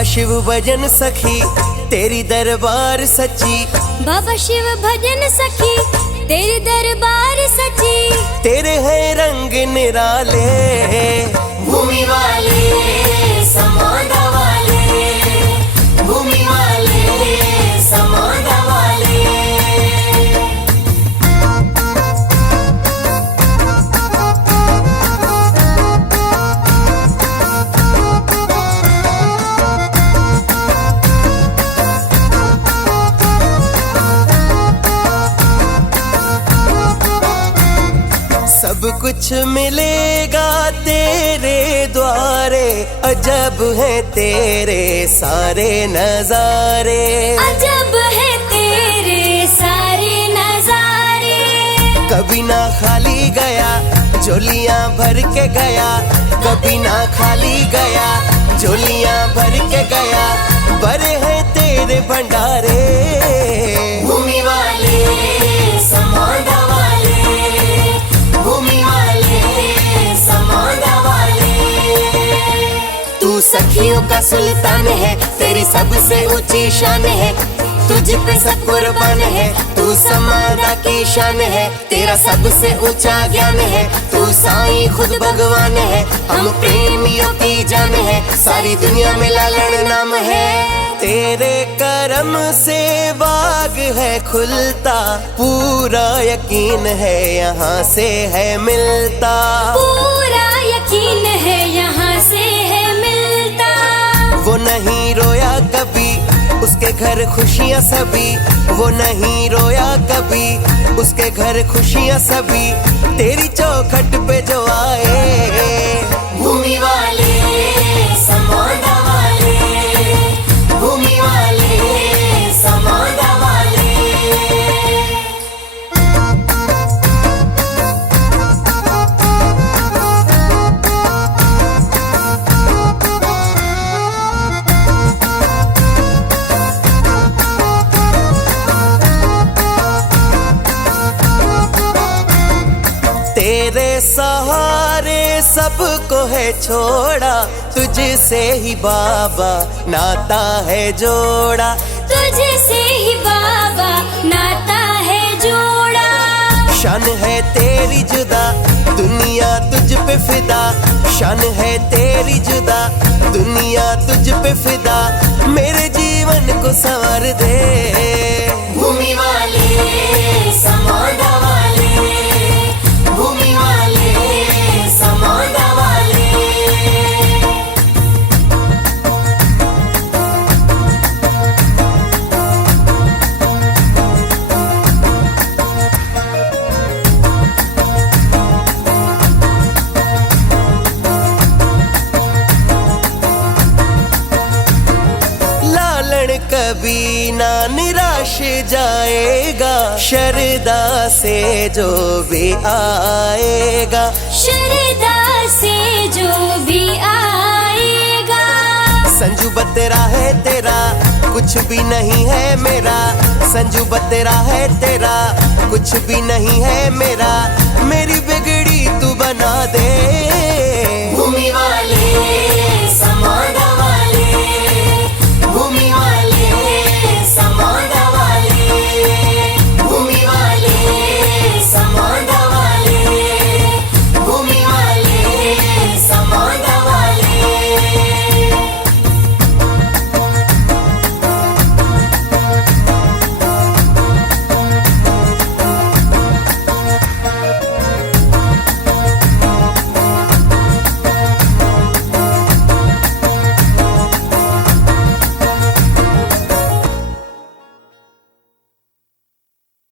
बाबा शिव भजन सखी तेरी दरबार सच्ची, बाबा शिव भजन सखी तेरी दरबार सच्ची। तेरे हैं रंग निराले, भूमि वाले समाधा वाले, भूमि वाले समाधा वाले। सब कुछ मिलेगा तेरे द्वारे, अजब है तेरे सारे नजारे, अजब है तेरे सारे नजारे। कभी ना खाली गया झोलियां भर के गया, कभी ना खाली गया झोलियां भर के गया, भरे हैं तेरे भंडारे। भूमि वाले समाधा वाले, भूमि वाले समाधा वाले। तू सखियों का सुल्तान है, तेरी सबसे ऊंची शान है, तुझ पे सब कुर्बान है, तू समाधा की शान है, तेरा सबसे ऊंचा ज्ञान है, तू साईं खुद भगवान है, हम प्रेमियों की जान है, सारी दुनिया में लालन नाम है। तेरे करम से बाग है खुलता, पूरा यकीन है यहाँ से है मिलता, पूरा यकीन है यहाँ से है मिलता। वो नहीं रोया कभी उसके घर खुशियाँ सभी, वो नहीं रोया कभी उसके घर खुशियाँ सभी, तेरी चौखट पे जो आए। भूमि वाले समाधा वाले, भूमि वाले समाधा वाले। तेरे सहारे सबको है छोड़ा, तुझसे ही बाबा नाता है जोड़ा, तुझसे ही बाबा नाता है जोड़ा। शान है तेरी जुदा दुनिया तुझ पे फिदा, शान है तेरी जुदा दुनिया तुझ पे फिदा, मेरे जीवन को संवार दे। भूमि वाले समाधा वाले, भूमि वाले समाधा वाले। लालन कभी ना निराश जाएगा, शरदा से जो भी आएगा, शरदा से जो भी आएगा। संजू बतेरा है तेरा कुछ भी नहीं है मेरा, संजू बतेरा है तेरा कुछ भी नहीं है मेरा, मेरी बिगड़ी तू बना दे। भूमि वाले